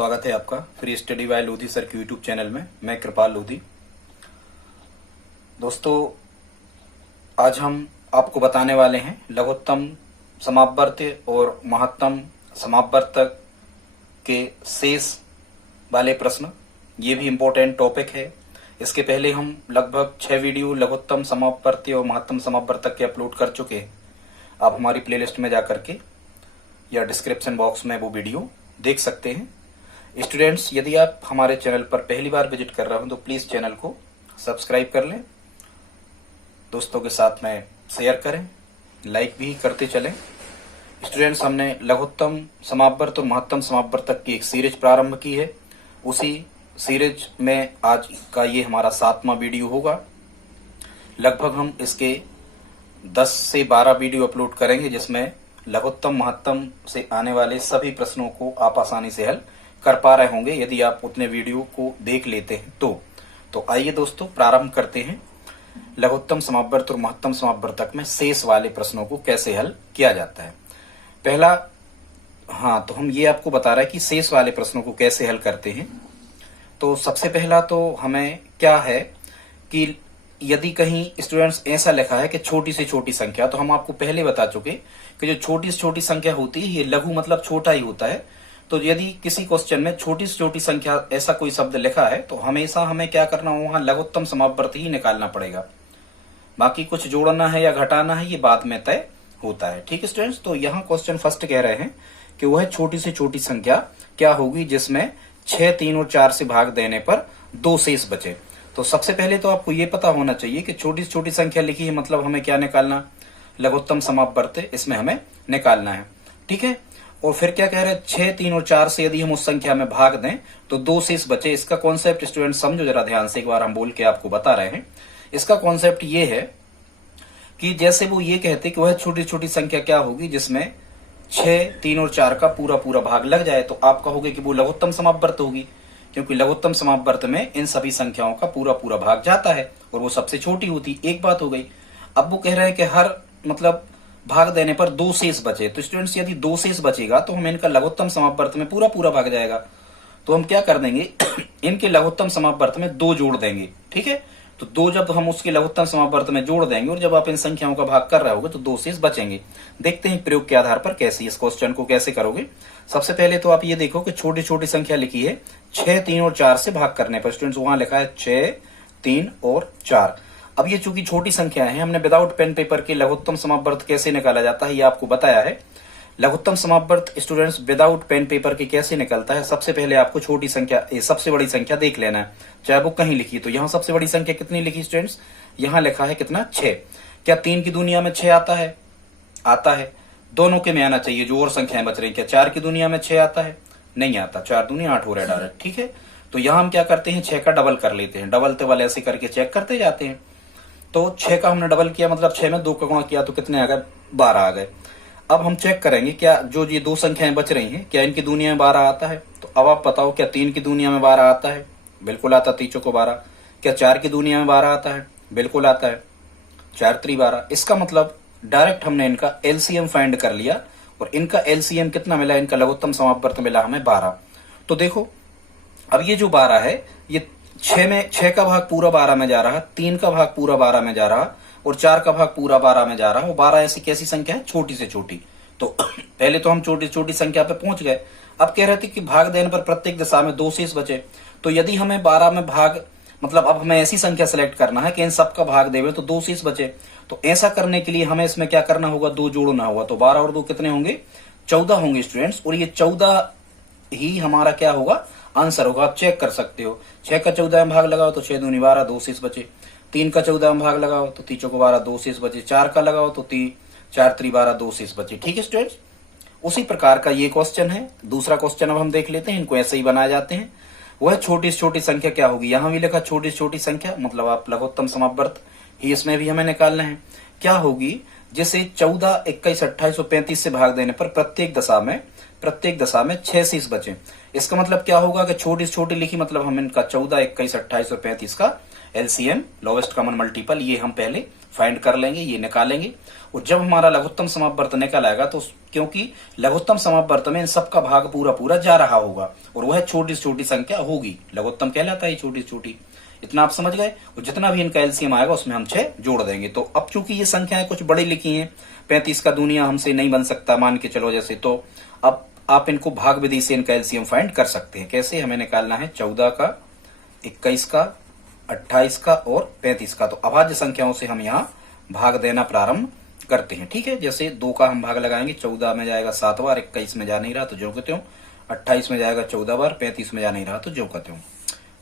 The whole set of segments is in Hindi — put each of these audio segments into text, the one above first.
स्वागत है आपका free study bye Lodhi sir के यूट्यूब चैनल में। मैं कृपाल लोधी। दोस्तों, आज हम आपको बताने वाले हैं लघुत्तम समापवर्ती और महत्तम समापवर्तक के शेष वाले प्रश्न। ये भी इम्पोर्टेंट टॉपिक है। इसके पहले हम लगभग 6 वीडियो लघुत्तम समापवर्ती और महत्तम समापवर्तक के अपलोड कर चुके हैं। आप हमारी प्लेलिस्ट में जाकर के या डिस्क्रिप्शन बॉक्स में वो वीडियो देख सकते हैं। स्टूडेंट्स, यदि आप हमारे चैनल पर पहली बार विजिट कर रहे हो तो प्लीज चैनल को सब्सक्राइब कर लें, दोस्तों के साथ में शेयर करें, लाइक भी करते चलें। स्टूडेंट्स, हमने लघुत्तम समापवर्त और महत्तम समापवर्तक की एक सीरीज प्रारंभ की है। उसी सीरीज में आज का ये हमारा 7वां वीडियो होगा। लगभग हम इसके 10 से 12 वीडियो अपलोड करेंगे, जिसमें लघुत्तम महत्तम से आने वाले सभी प्रश्नों को आप आसानी से हल कर पा रहे होंगे यदि आप उतने वीडियो को देख लेते हैं तो आइए दोस्तों, प्रारंभ करते हैं लघुत्तम समापवर्त और महत्तम समापवर्तक में शेष वाले प्रश्नों को कैसे हल किया जाता है। पहला, तो हम ये आपको बता रहे हैं कि शेष वाले प्रश्नों को कैसे हल करते हैं। तो सबसे पहला तो हमें क्या है कि यदि कहीं स्टूडेंट्स ऐसा लिखा है कि छोटी से छोटी संख्या, तो हम आपको पहले बता चुके कि जो छोटी से छोटी संख्या होती है ये लघु मतलब छोटा ही होता है। तो यदि किसी क्वेश्चन में छोटी से छोटी संख्या ऐसा कोई शब्द लिखा है तो हमेशा हमें क्या करना हो, वहां लघुत्तम समापवर्त ही निकालना पड़ेगा। बाकी कुछ जोड़ना है या घटाना है ये बाद में तय होता है। ठीक है स्टूडेंट्स, तो यहाँ क्वेश्चन फर्स्ट कह रहे हैं कि वह छोटी से छोटी संख्या क्या होगी जिसमें 6, 3 और 4 से भाग देने पर 2 शेष बचे। तो सबसे पहले तो आपको ये पता होना चाहिए कि छोटी से छोटी संख्या लिखी है मतलब हमें क्या निकालना, लघुत्तम समापवर्त इसमें हमें निकालना है। ठीक है, और फिर क्या कह रहे हैं, 6, 3 और 4 से यदि हम उस संख्या में भाग दें तो 2 शेष बचे। इसका कॉन्सेप्ट स्टूडेंट समझो जरा ध्यान से, एक बार हम बोल के आपको बता रहे हैं। इसका कॉन्सेप्ट ये है कि जैसे वो ये कहते कि वह छोटी छोटी संख्या क्या होगी जिसमें 6, 3 और 4 का पूरा पूरा भाग लग जाए, तो आप कहोगे कि वो लघुत्तम समापवर्त होगी, क्योंकि लघुत्तम समापवर्त में इन सभी संख्याओं का पूरा पूरा भाग जाता है और वो सबसे छोटी होती। एक बात हो गई। अब वो कह रहे हैं कि हर मतलब भाग देने पर 2 शेष बचे। तो स्टूडेंट्स, यदि 2 शेष बचेगा तो हम इनका लघुत्तम समापवर्त में पूरा पूरा भाग जाएगा। तो हम क्या कर देंगे, इनके लघुत्तम समापवर्त में 2 जोड़ देंगे। ठीक है, तो 2 जब हम उसके लघुत्तम समापवर्त में जोड़ देंगे और जब आप इन संख्याओं का भाग कर रहे होगे तो 2 शेष बचेंगे। देखते हैं प्रयोग के आधार पर कैसे इस क्वेश्चन को कैसे करोगे। सबसे पहले तो आप ये देखो कि छोटी छोटी संख्या लिखी है 6, 3 और 4 से भाग करने पर। स्टूडेंट्स, वहां लिखा है 6, 3 और 4। अब ये चूंकि छोटी संख्या है, हमने विदाउट पेन पेपर के लघुत्तम समापवर्त कैसे निकाला जाता है ये आपको बताया है। लघुत्तम समापवर्त स्टूडेंट्स विदाउट पेन पेपर के कैसे निकलता है, सबसे पहले आपको छोटी संख्या सबसे बड़ी संख्या देख लेना है, चाहे वो कहीं लिखी। तो यहाँ सबसे बड़ी संख्या कितनी लिखी स्टूडेंट्स, यहाँ लिखा है कितना, 6। क्या 3 की दुनिया में 6 आता है? आता है। दोनों के में आना चाहिए जो और संख्याएं बच रही। क्या 4 की दुनिया में 6 आता है? नहीं आता। 4 दूनी 8 हो रहा है डायरेक्ट। ठीक है, तो यहाँ हम क्या करते हैं, 6 का डबल कर लेते हैं। डबल टेबल ऐसे करके चेक करते जाते हैं। तो 6 का हमने डबल किया मतलब 6 में 2 का गुणा किया तो कितने आ गए, 12 आ गए। अब हम चेक करेंगे क्या जो ये 2 संख्याएं बच रही हैं क्या इनकी दुनिया में 12 आता है। तो अब आप बताओ, क्या 3 की दुनिया में 12 आता है? बिल्कुल आता, 3 को 12। क्या 4 की दुनिया में 12 आता है? बिल्कुल आता है, 4 3 12। इसका मतलब डायरेक्ट हमने इनका एलसीएम फाइंड कर लिया और इनका एलसीएम कितना मिला, इनका लघुत्तम समापवर्त मिला हमें 12। तो देखो, अब ये जो 12 है ये 6 में 6 का भाग पूरा 12 में जा रहा, 3 का भाग पूरा 12 में जा रहा और 4 का भाग पूरा 12 में जा रहा है। 12 ऐसी कैसी संख्या है, छोटी से छोटी। तो पहले तो हम छोटी छोटी संख्या पे पहुंच गए। अब कह रहे थे कि भाग देने पर प्रत्येक दिशा में 2 शेष बचे। तो यदि हमें 12 में भाग मतलब अब हमें ऐसी संख्या सेलेक्ट करना है कि इन सब का भाग देवे तो 2 शेष बचे। तो ऐसा करने के लिए हमें इसमें क्या करना होगा, 2 जोड़ना होगा। तो 12 और 2 कितने होंगे, 14 होंगे स्टूडेंट्स। और ये 14 ही हमारा क्या होगा, आंसर होगा। आप चेक कर सकते हो, 6 का 14 में भाग लगाओ तो 6 दूनी 12, 2 शेष बचे। 3 का 14 में भाग लगाओ तो 3 चौको 12, 2 शेष बचे। 4 का लगाओ तो 4 3 12, 2 शेष बचे। ठीक है स्टूडेंट्स, उसी प्रकार का ये क्वेश्चन है। दूसरा क्वेश्चन अब हम देख लेते हैं, इनको ऐसे ही बनाए जाते हैं। वह छोटी से छोटी संख्या क्या होगी, यहां भी लिखा छोटी से छोटी संख्या मतलब आप लघुत्तम समापवर्त ही इसमें भी हमें निकालना है। क्या होगी, जिसे 14, 21, 28 और 35 से भाग देने पर प्रत्येक दशा में 6 शेष बचे। इसका मतलब क्या होगा कि छोटी से छोटी लिखी मतलब हम इनका 14, 21, 28 और 35 का एलसीएम लोवेस्ट कॉमन मल्टीपल ये हम पहले फाइंड कर लेंगे, ये निकालेंगे। और जब हमारा लघुत्तम समापवर्त निकल आएगा तो क्योंकि लघुत्तम समापवर्त में इन सबका भाग पूरा पूरा जा रहा होगा और वह छोटी से छोटी संख्या होगी, लघुत्तम कहलाता है छोटी से छोटी। इतना आप समझ गए। और जितना भी इनका एलसीएम आएगा उसमें हम 6 जोड़ देंगे। तो अब चूंकि ये संख्याएं कुछ बड़ी लिखी हैं, 35 का दूनिया हमसे नहीं बन सकता मान के चलो जैसे, तो अब आप इनको भाग विधि से इनका एलसीएम फाइंड कर सकते हैं। कैसे? हमें निकालना है 14 का, 21 का, 28 का और 35 का। तो अभाज्य संख्याओं से हम यहाँ भाग देना प्रारंभ करते हैं। ठीक है, जैसे 2 का हम भाग लगाएंगे, 14 में जाएगा 7 बार, 21 में जा नहीं रहा तो जो कहते हो, 28 में जाएगा 14 बार, 35 में जा नहीं रहा तो जो कहते हो।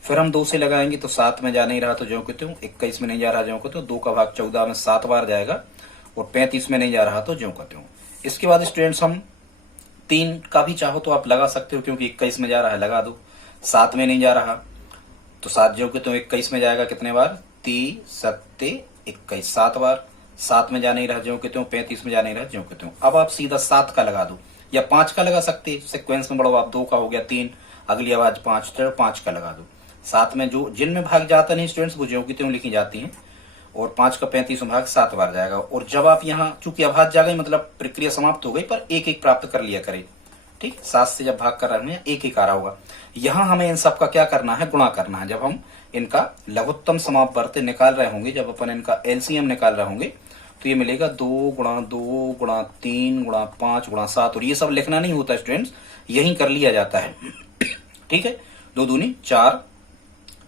फिर हम 2 से लगाएंगे तो 7 में जा नहीं रहा तो जो कहते हो, 21 में नहीं जा रहा जो कहते हो, 2 का भाग 14 में 7 बार जाएगा और 35 में नहीं जा रहा तो जो कहते हो। इसके बाद स्टूडेंट्स हम 3 का भी चाहो तो आप लगा सकते हो, क्योंकि 21 में जा रहा है लगा दो। 7 में नहीं जा रहा तो 7 जो कहते हो 21 में जाएगा कितने बार, 3 7 21, 7 बार। 7 में जा नहीं रहा जो कहते हो, 35 में जा नहीं रहा जो कहते हो। अब आप सीधा 7 का लगा दो या 5 का लगा सकते हैं, सिक्वेंस में बढ़ो आप। 2 का हो गया 3, अगली आवाज 5, तो 5 का लगा दो। 7 में जो जिनमें भाग जाता नहीं स्टूडेंट्स वो जो कहते हो लिखी जाती है, और 5 का 35 भाग 7 बार जाएगा। और जब आप यहाँ चूंकि अभाज्य जा गई मतलब प्रक्रिया समाप्त हो गई, पर एक एक प्राप्त कर लिया करे। ठीक, 7 से जब भाग कर रहे हैं एक एक आ रहा होगा। यहाँ हमें इन सब का क्या करना है, गुणा करना है। जब हम इनका लघुत्तम समापवर्त निकाल रहे होंगे, जब अपन इनका एलसीएम निकाल रहे होंगे तो ये मिलेगा 2 गुणा 2 गुणा 3 गुणा 5 गुणा 7। और ये सब लिखना नहीं होता स्टूडेंट्स, यही कर लिया जाता है। ठीक है, 2 दूनी 4,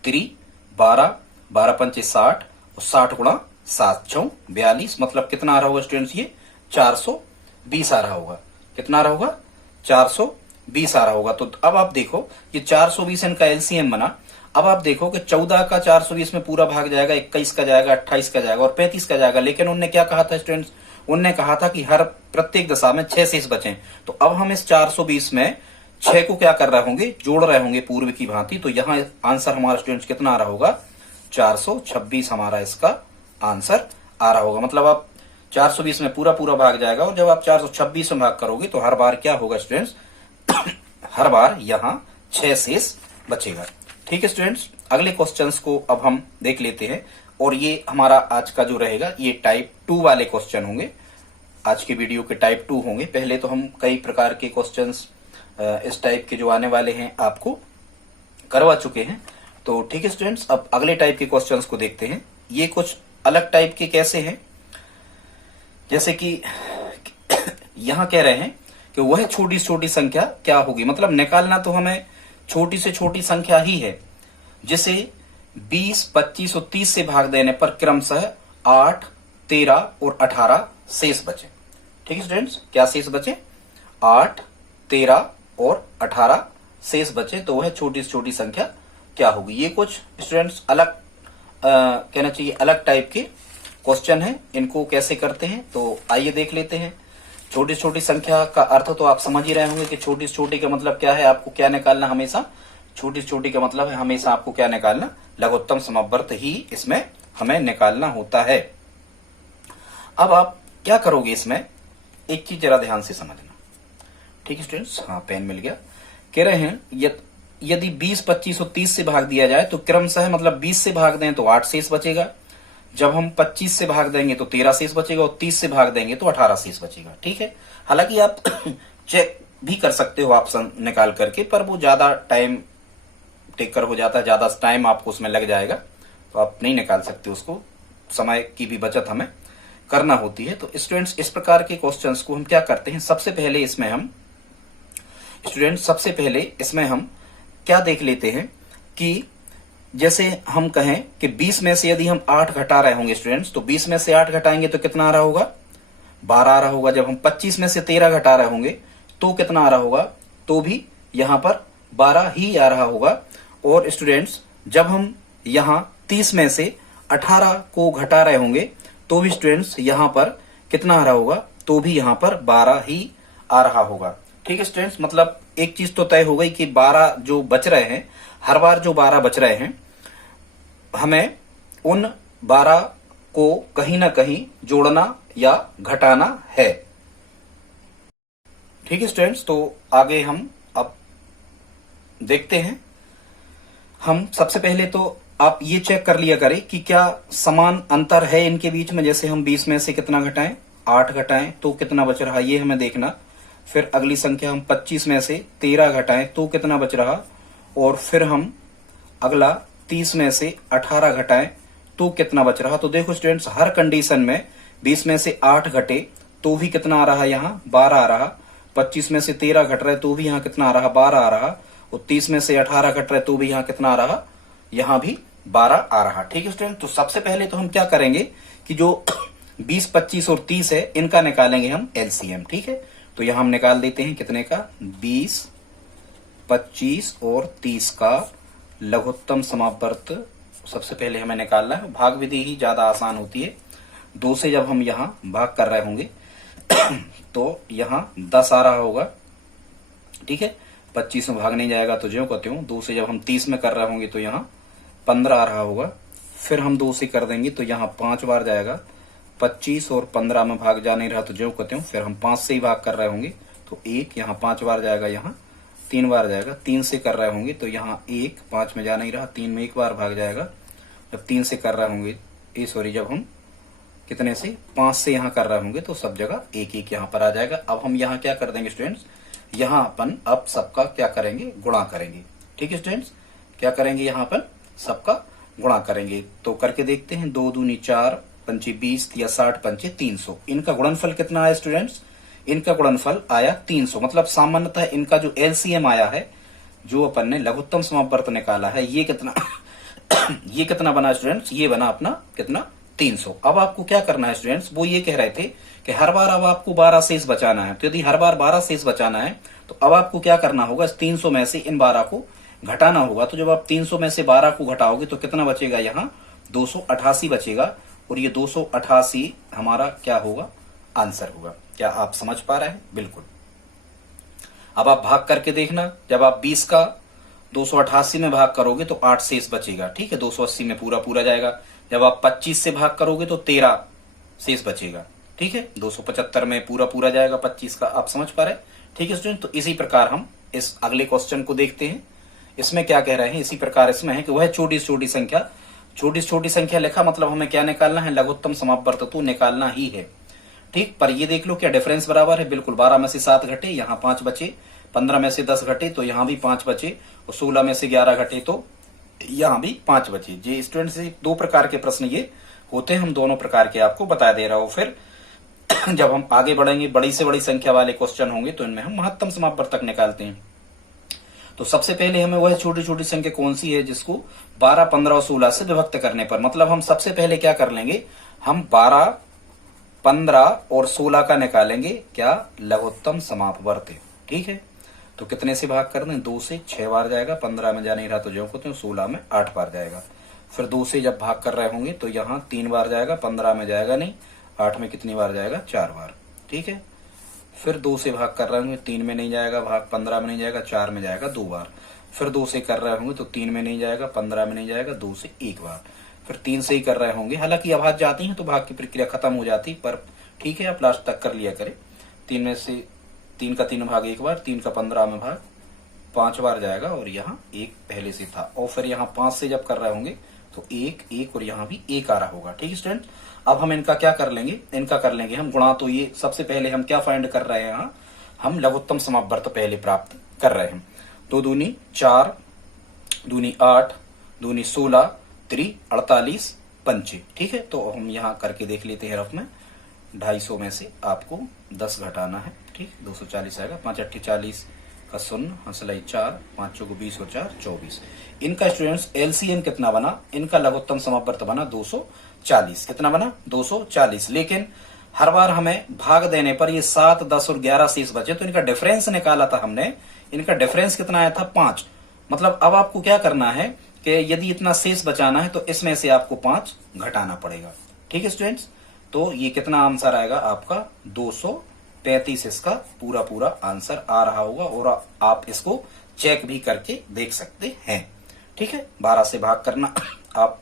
3 12, 12 पंचे 60 और 60 गुणा 7 4 42, मतलब कितना आ रहा होगा स्टूडेंट्स, ये 420 आ रहा होगा। कितना आ रहा होगा, 420 आ रहा होगा। तो अब आप देखो ये 420 इनका एलसीएम बना। अब आप देखो कि 14 का 420 में पूरा भाग जाएगा, 21 का जाएगा, 28 का जाएगा और 35 का जाएगा। लेकिन उनने क्या कहा था स्टूडेंट्स, उनने कहा था कि हर प्रत्येक दशा में 6 शेष बचे। तो अब हम इस 420 में 6 को क्या कर रहे होंगे, जोड़ रहे होंगे पूर्व की भांति। तो यहाँ आंसर हमारा स्टूडेंट्स कितना आ रहा होगा, 426 हमारा इसका आंसर आ रहा होगा। मतलब आप 420 में पूरा पूरा भाग जाएगा और जब आप 426 में भाग करोगे तो हर बार क्या होगा स्टूडेंट्स, हर बार यहाँ 6 शेष बचेगा। ठीक है स्टूडेंट्स, अगले क्वेश्चंस को अब हम देख लेते हैं। और ये हमारा आज का जो रहेगा ये टाइप 2 वाले क्वेश्चन होंगे, आज की वीडियो के टाइप 2 होंगे। पहले तो हम कई प्रकार के क्वेश्चंस इस टाइप के जो आने वाले हैं आपको करवा चुके हैं। तो ठीक है स्टूडेंट्स, अब अगले टाइप के क्वेश्चंस को देखते हैं। ये कुछ अलग टाइप के कैसे हैं, जैसे कि यहां कह रहे हैं कि वह छोटी से छोटी संख्या क्या होगी। मतलब निकालना तो हमें छोटी से छोटी संख्या ही है, जिसे 20, 25 और 30 से भाग देने पर क्रमशः 8, 13 और 18 शेष बचे। ठीक है स्टूडेंट्स, क्या शेष बचे, 8, 13 और 18 शेष बचे। तो वह छोटी से छोटी संख्या क्या होगी। ये कुछ स्टूडेंट्स अलग कहना चाहिए अलग टाइप के क्वेश्चन है। इनको कैसे करते हैं तो आइए देख लेते हैं। छोटी छोटी संख्या का अर्थ तो आप समझ ही रहे होंगे कि छोटी से छोटी का मतलब क्या है, आपको क्या निकालना हमेशा, छोटी से छोटी का मतलब है हमेशा आपको क्या निकालना, लघुत्तम समापवर्त ही इसमें हमें निकालना होता है। अब आप क्या करोगे इसमें, एक चीज जरा ध्यान से समझना। ठीक है स्टूडेंट्स, हाँ पेन मिल गया। कह रहे हैं यदि 20, 25 और 30 से भाग दिया जाए तो क्रमशः मतलब 20 से भाग दें तो 8 शेष बचेगा, जब हम 25 से भाग देंगे तो 13 शेष बचेगा और 30 से भाग देंगे तो 18 शेष बचेगा। ठीक है, हालांकि आप चेक भी कर सकते हो ऑप्शन निकाल करके, पर वो ज्यादा टाइम टेकर हो जाता है, ज्यादा टाइम आपको उसमें लग जाएगा, तो आप नहीं निकाल सकते उसको, समय की भी बचत हमें करना होती है। तो स्टूडेंट्स इस प्रकार के क्वेश्चंस को हम क्या करते हैं, सबसे पहले इसमें हम क्या देख लेते हैं कि जैसे हम कहें कि 20 में से यदि हम 8 घटा रहे होंगे स्टूडेंट्स, तो 20 में से 8 घटाएंगे तो कितना आ रहा होगा, 12 आ रहा होगा। जब हम 25 में से 13 घटा रहे होंगे तो कितना आ रहा होगा, तो भी यहां पर 12 ही आ रहा होगा। और स्टूडेंट्स जब हम यहां 30 में से 18 को घटा रहे होंगे तो भी स्टूडेंट्स यहां पर कितना आ रहा होगा, तो भी यहां पर 12 ही आ रहा होगा। ठीक है स्टूडेंट्स, मतलब एक चीज तो तय हो गई कि 12 जो बच रहे हैं, हर बार जो 12 बच रहे हैं, हमें उन 12 को कहीं ना कहीं जोड़ना या घटाना है। ठीक है स्टूडेंट्स, तो आगे हम अब देखते हैं। हम सबसे पहले तो आप ये चेक कर लिया करें कि क्या समान अंतर है इनके बीच में। जैसे हम 20 में से कितना घटाएं, 8 घटाएं तो कितना बच रहा, ये हमें देखना। फिर अगली संख्या हम 25 में से 13 घटाएं तो कितना बच रहा, और फिर हम अगला 30 में से 18 घटाएं तो कितना बच रहा। तो देखो स्टूडेंट्स, हर कंडीशन में 20 में से 8 घटे तो भी कितना आ रहा, यहाँ 12 आ रहा। 25 में से 13 घट रहे तो भी यहाँ कितना आ रहा, 12 आ रहा। और 30 में से 18 घट रहे तो भी यहाँ कितना आ रहा, यहाँ भी 12 आ रहा। ठीक है स्टूडेंट, तो सबसे पहले तो हम क्या करेंगे कि जो 20, 25 और 30 है इनका निकालेंगे हम एलसीएम। ठीक है, तो यहां हम निकाल देते हैं कितने का, 20, 25 और 30 का लघुत्तम समापवर्त सबसे पहले हमें निकालना है। भाग विधि ही ज्यादा आसान होती है। 2 से जब हम यहाँ भाग कर रहे होंगे तो यहाँ 10 आ रहा होगा। ठीक है, 25 में भाग नहीं जाएगा तो ज्यों का त्यों। 2 से जब हम 30 में कर रहे होंगे तो यहाँ 15 आ रहा होगा। फिर हम 2 से कर देंगे तो यहाँ 5 बार जाएगा। 25 और 15 में भाग जा नहीं रहा तो ज्यों का त्यों। फिर हम 5 से ही भाग कर रहे होंगे तो 1, यहाँ 5 बार जाएगा, यहाँ 3 बार जाएगा। 3 से कर रहे होंगे तो यहाँ 1, 5 में जा नहीं रहा, 3 में 1 बार भाग जाएगा। जब 3 से कर रहे होंगे, जब हम कितने से 5 से यहाँ कर रहे होंगे तो सब जगह 1 1 यहाँ पर आ जाएगा। अब हम यहाँ क्या कर देंगे स्टूडेंट्स, यहाँ अपन अब सबका क्या करेंगे, गुणा करेंगे। ठीक है स्टूडेंट्स, क्या करेंगे, यहाँ पर सबका गुणा करेंगे। तो करके देखते हैं, 2 दूनी 4, 5 20 या 60 पंचे 300। इनका गुणनफल कितना आया स्टूडेंट्स, इनका गुणनफल आया 300। मतलब सामान्यतः इनका जो एलसीएम आया है, जो अपन ने लघुत्तम समापवर्त निकाला है, ये कितना ये कितना बना स्टूडेंट्स, ये बना अपना कितना, 300। अब आपको क्या करना है स्टूडेंट्स, वो ये कह रहे थे कि हर बार अब आपको 12 शेष बचाना है। तो यदि हर बार 12 शेष बचाना है तो अब आपको क्या करना होगा, इस 300 में से इन 12 को घटाना होगा। तो जब आप 300 में से 12 को घटाओगे तो कितना बचेगा, यहाँ 288 बचेगा। और ये 288 हमारा क्या होगा, आंसर होगा। क्या आप समझ पा रहे हैं? बिल्कुल। अब आप भाग करके देखना, जब आप 20 का 288 में भाग करोगे तो 8 शेष बचेगा। ठीक है, 280 में पूरा पूरा जाएगा। जब आप 25 से भाग करोगे तो 13 शेष बचेगा। ठीक है, 275 में पूरा पूरा जाएगा 25 का। आप समझ पा रहे हैं? ठीक है स्टूडेंट, तो इसी प्रकार हम इस अगले क्वेश्चन को देखते हैं। इसमें क्या कह रहे हैं, इसी प्रकार इसमें है कि वह छोटी छोटी संख्या, छोटी छोटी संख्या लिखा मतलब हमें क्या निकालना है, लघुत्तम समापवर्त तो निकालना ही है। ठीक, पर ये देख लो क्या डिफरेंस बराबर है, बिल्कुल। 12 में से 7 घटे, यहाँ 5 बचे। 15 में से 10 घटे तो यहाँ भी 5 बचे। और 16 में से 11 घटे तो यहाँ भी 5 बचे। ये स्टूडेंट से 2 प्रकार के प्रश्न ये होते हैं, हम दोनों प्रकार के आपको बता दे रहा हूं। फिर जब हम आगे बढ़ेंगे, बड़ी से बड़ी संख्या वाले क्वेश्चन होंगे तो इनमें हम महत्तम समापवर्तक निकालते हैं। तो सबसे पहले हमें वह छोटी छोटी संख्या कौन सी है जिसको 12, 15 और 16 से विभक्त करने पर, मतलब हम सबसे पहले क्या कर लेंगे, हम 12, 15 और 16 का निकालेंगे क्या, लघुत्तम समापवर्त। ठीक है, तो कितने से भाग कर दें, 2 से 6 बार जाएगा। 15 में जा नहीं रहा तो जो को 16 में 8 बार जाएगा। फिर 2 से जब भाग कर रहे होंगे तो यहाँ 3 बार जाएगा। 15 में जाएगा नहीं, 8 में कितनी बार जाएगा, 4 बार। ठीक है, फिर 2 से भाग कर रहे होंगे, 3 में नहीं जाएगा भाग, 15 में नहीं जाएगा, 4 में जाएगा 2 बार। फिर 2 से कर रहे होंगे तो 3 में नहीं जाएगा, 15 में नहीं जाएगा, 2 से 1 बार। फिर 3 से ही कर रहे होंगे, हालांकि आवाज जाती है तो भाग की प्रक्रिया खत्म हो जाती, पर ठीक है आप लास्ट तक कर लिया करें। 3 में से 3 का 3 भाग 1 बार, 3 का 15 में भाग 5 बार जाएगा। और यहाँ 1 पहले से था। और फिर यहाँ 5 से जब कर रहे होंगे तो 1 1 और यहाँ भी 1 आ रहा होगा। ठीक है स्टूडेंट, अब हम इनका क्या कर लेंगे, इनका कर लेंगे हम गुणा। तो ये सबसे पहले हम क्या फाइंड कर रहे हैं, यहाँ हम लघुत्तम समापवर्त पहले प्राप्त कर रहे हैं। 2 दूनी 4, दूनी 8, दूनी 16, 3 48 पंचे। ठीक है, तो हम यहाँ करके देख लेते हैं रफ में। 250 में से आपको 10 घटाना है। ठीक, 240 आएगा। 5 8 40 का 0, हंसलाई 4, 5 चौको 20 और 4 24। इनका स्टूडेंट्स एलसीएम कितना बना, इनका लघुत्तम समापवर्त बना 240। कितना बना, 240। लेकिन हर बार हमें भाग देने पर ये 7, 10 और 11 शेष बचे, तो इनका डिफरेंस निकाला था हमने। इनका डिफरेंस कितना आया था, 5। मतलब अब आपको क्या करना है कि यदि इतना शेष बचाना है तो इसमें से आपको 5 घटाना पड़ेगा। ठीक है स्टूडेंट्स, तो ये कितना आंसर आएगा आपका, 235 इसका पूरा पूरा आंसर आ रहा होगा। और आप इसको चेक भी करके देख सकते हैं। ठीक है, 12 से भाग करना आप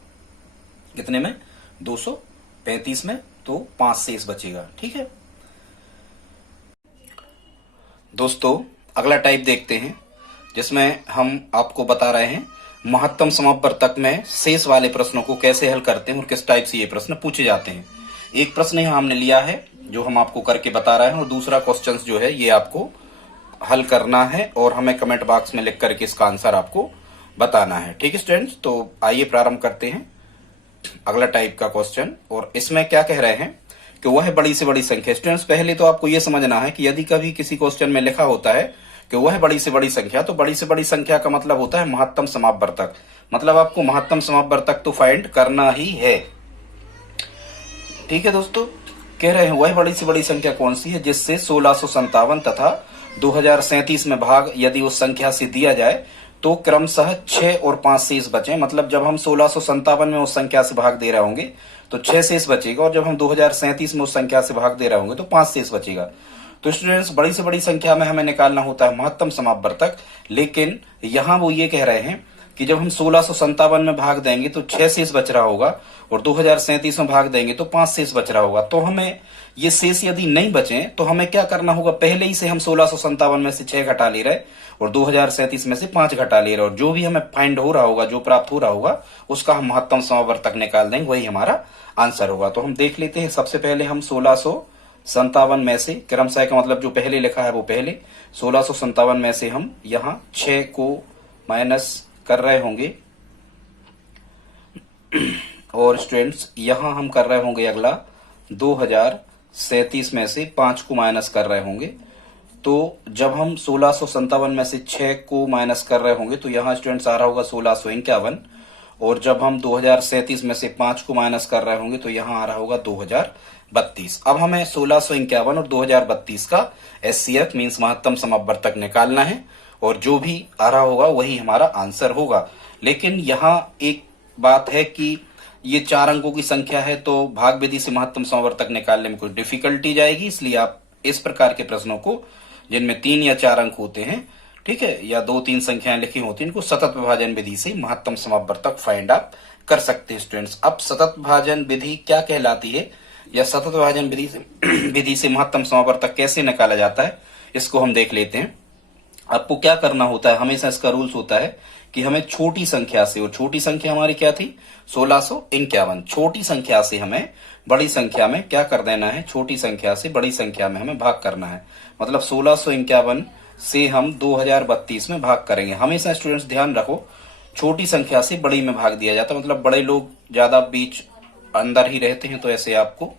कितने में, 235 में, तो 5 शेष बचेगा। ठीक है दोस्तों, अगला टाइप देखते हैं जिसमें हम आपको बता रहे हैं महत्तम समापवर्तक में शेष वाले प्रश्नों को कैसे हल करते हैं और किस टाइप से ये प्रश्न पूछे जाते हैं। एक प्रश्न यहाँ हमने लिया है जो हम आपको करके बता रहे हैं और दूसरा क्वेश्चन जो है ये आपको हल करना है और हमें कमेंट बॉक्स में लिख करके इसका आंसर आपको बताना है। ठीक है स्टूडेंट्स, तो आइए प्रारंभ करते हैं अगला टाइप का क्वेश्चन। और इसमें क्या कह रहे हैं कि वह बड़ी से बड़ी संख्या। स्टूडेंट्स पहले तो आपको यह समझना है कि यदि कभी किसी क्वेश्चन में लिखा होता है कि वह बड़ी से बड़ी संख्या, तो बड़ी से बड़ी संख्या का मतलब होता है महत्तम समापवर्तक। मतलब आपको महत्तम समापवर्तक तो फाइंड करना ही है। ठीक है दोस्तों, कह रहे हैं वह बड़ी से बड़ी संख्या कौन सी है जिससे 1657 तथा 2037 में भाग यदि उस संख्या से दिया जाए तो क्रमशः 6 और 5 शेष बचे। मतलब जब हम 1657 में उस संख्या से भाग दे रहे होंगे तो 6 शेष बचेगा और जब हम 2037 में उस संख्या से भाग दे रहे होंगे तो 5 शेष बचेगा। तो स्टूडेंट्स बड़ी से बड़ी संख्या में हमें निकालना होता है महत्तम समापवर्तक, लेकिन यहां वो ये कह रहे हैं कि जब हम 1657 में भाग देंगे तो 6 शेष बच रहा होगा और 2037 में भाग देंगे तो 5 शेष बच रहा होगा। तो हमें ये शेष यदि नहीं बचे तो हमें क्या करना होगा, पहले ही से हम 1657 में से 6 घटा ले रहे और 2037 में से 5 घटा ले रहे और जो भी हमें फाइंड हो रहा होगा, जो प्राप्त हो रहा होगा, उसका हम महत्तम समापवर्तक निकाल देंगे, वही हमारा आंसर होगा। तो हम देख लेते हैं। सबसे पहले हम 1657 में से, क्रमशः का मतलब जो पहले लिखा है वो पहले, 1657 में से हम यहाँ 6 को माइनस कर रहे होंगे और स्टूडेंट्स यहां हम कर रहे होंगे अगला 2037 में से 5 को माइनस कर रहे होंगे। तो जब हम 1657 में से 6 को माइनस कर रहे होंगे तो यहाँ स्टूडेंट्स आ रहा होगा 1651 और जब हम 2037 में से 5 को माइनस कर रहे होंगे तो यहाँ आ रहा होगा 2032। अब हमें 1651 और 2032 का एचसीएफ मींस महत्तम समापवर्तक निकालना है और जो भी आ रहा होगा वही हमारा आंसर होगा। लेकिन यहाँ एक बात है कि ये 4 अंकों की संख्या है तो भाग विधि से महत्तम समापवर्तक निकालने में कुछ डिफिकल्टी जाएगी, इसलिए आप इस प्रकार के प्रश्नों को जिनमें 3 या 4 अंक होते हैं, ठीक है, या 2-3 संख्याएं लिखी होती हैं, इनको सतत विभाजन विधि से महत्तम समापवर्तक फाइंड आप कर सकते हैं स्टूडेंट्स। अब सतत विभाजन विधि क्या कहलाती है या सतत विभाजन विधि से महत्तम समापवर्तक कैसे निकाला जाता है, इसको हम देख लेते हैं। आपको क्या करना होता है, हमेशा इसका रूल्स होता है कि हमें छोटी संख्या से, और छोटी संख्या हमारी क्या थी 1651, छोटी संख्या से हमें बड़ी संख्या में क्या कर देना है, छोटी संख्या से बड़ी संख्या में हमें भाग करना है। मतलब 1651 से हम 2032 में भाग करेंगे। हमेशा स्टूडेंट्स ध्यान रखो छोटी संख्या से बड़ी में भाग दिया जाता है। मतलब बड़े लोग ज्यादा बीच अंदर ही रहते हैं तो ऐसे आपको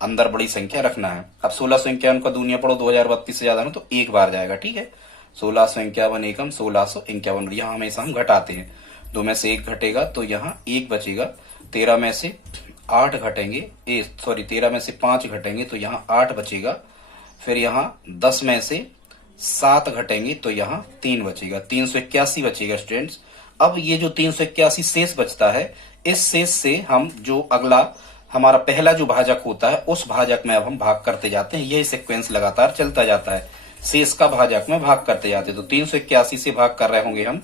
अंदर बड़ी संख्या रखना है। अब 1651 का दुनिया पढ़ो 2032 से ज्यादा ना तो एक बार जाएगा, ठीक है। 1651 एकम 1651, यहाँ हमेशा हम घटाते हैं, 2 में से 1 घटेगा तो यहाँ 1 बचेगा। 13 में से 8 घटेंगे, 13 में से 5 घटेंगे तो यहाँ 8 बचेगा। फिर यहाँ 10 में से 7 घटेंगे तो यहाँ 3 बचेगा, 381 बचेगा स्टूडेंट्स। अब ये जो 381 शेष बचता है, इस शेष से हम जो अगला हमारा पहला जो भाजक होता है उस भाजक में अब हम भाग करते जाते हैं। यही सीक्वेंस लगातार चलता जाता है, शेष का भाजक में भाग करते जाते हैं। तो 381 से भाग कर रहे होंगे हम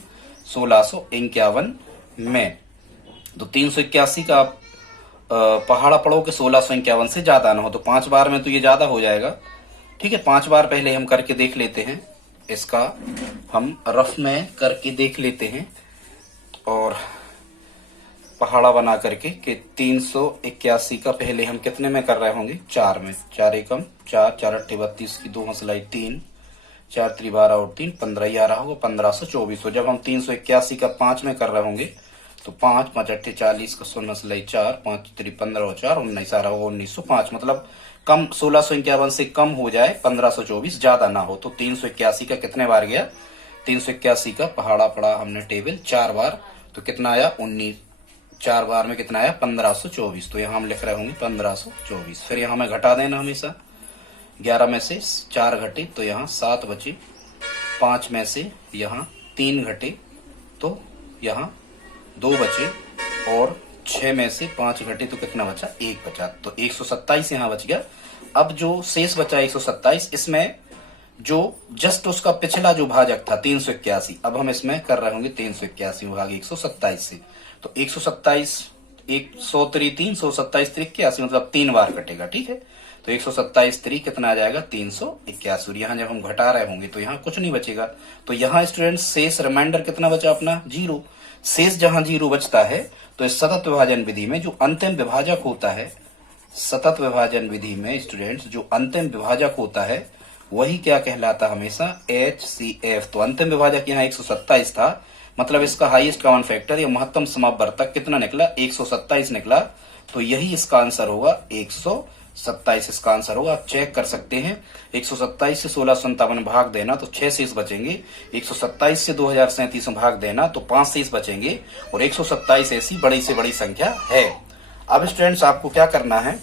1651 में, तो 381 का पहाड़ा पड़ो के 1651 से ज्यादा ना हो, तो 5 बार में तो ये ज्यादा हो जाएगा, ठीक है। 5 बार पहले हम करके देख लेते हैं, इसका हम रफ में करके देख लेते हैं और पहाड़ा बना करके कि 381 का पहले हम कितने में कर रहे होंगे, 4 में। 4 एकम 4, 4 अट्ठे 32 की 2 हंसलाई 3, 4 त्रि 12 और 3 15 ही आ रहा होगा, 1524। तो जब हम 381 का 5 में कर रहे होंगे तो 5, 5 अट्ठे 40 का 16 हंसलाई 4, 5 त्रि 15 और 4 19 आ रहा होगा 1905। मतलब कम 1651 से कम हो जाए, 1524 ज्यादा ना हो। तो 381 का कितने बार गया, 381 का पहाड़ा पड़ा हमने टेबल 4 बार, तो कितना आया 19, 4 बार में कितना आया 1524। तो यहाँ हम लिख रहे होंगे 1524। फिर यहाँ हमें घटा देना हमेशा, 11 में से 4 घटे तो यहाँ 7 बचे, 5 में से यहाँ 3 घटे तो यहाँ 2 बचे और 6 में से 5 घटे तो कितना बचा, 1 बचा। तो 127 यहाँ बच गया। अब जो शेष बचा 127, इसमें जो जस्ट उसका पिछला जो भाजक था 381, अब हम इसमें कर रहे होंगे 381 भाग 127 से। तो 127 103 327 381, मतलब 3 बार कटेगा, ठीक है। तो 127 3 कितना आ जाएगा 381। यहाँ जब हम घटा रहे होंगे तो यहाँ कुछ नहीं बचेगा। तो यहाँ स्टूडेंट शेष रिमाइंडर कितना बचा अपना 0। शेष जहां 0 बचता है तो इस सतत विभाजन विधि में जो अंतिम विभाजक होता है, सतत विभाजन विधि में स्टूडेंट्स जो अंतिम विभाजक होता है वही क्या कहलाता हमेशा, HCF। तो अंतिम विभाजक यहाँ 127 था, मतलब इसका हाईएस्ट कॉमन फैक्टर या महत्तम समापवर्तक कितना निकला, 127 निकला। तो यही इसका आंसर होगा, 127 इसका आंसर होगा। आप चेक कर सकते हैं, 127 से 1657 भाग देना तो 6 शेष बचेंगे, 127 से 2037 भाग देना तो 5 शेष बचेंगे, और 127 ऐसी बड़ी से बड़ी संख्या है। अब स्टूडेंट्स आपको क्या करना है,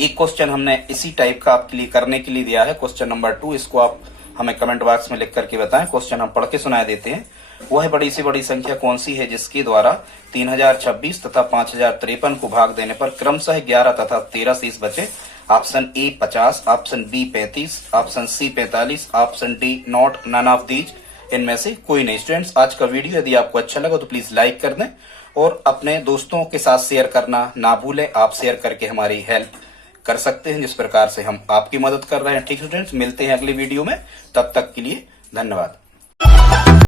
एक क्वेश्चन हमने इसी टाइप का आपके लिए करने के लिए दिया है, क्वेश्चन नंबर 2। इसको आप हमें कमेंट बॉक्स में लिख करके बताएं। क्वेश्चन हम पढ़ के सुना देते हैं। वह बड़ी से बड़ी संख्या कौन सी है जिसके द्वारा 3026 तथा 5053 को भाग देने पर क्रमशः 11 तथा 13 शेष बचे। Option A 50, option B 35, option C 45, option D not none of these. इनमें से कोई नहीं। स्टूडेंट्स आज का वीडियो यदि आपको अच्छा लगा तो प्लीज लाइक कर दें और अपने दोस्तों के साथ शेयर करना ना भूलें। आप शेयर करके हमारी हेल्प कर सकते हैं जिस प्रकार से हम आपकी मदद कर रहे हैं। ठीक स्टूडेंट्स, मिलते हैं अगले वीडियो में, तब तक के लिए धन्यवाद।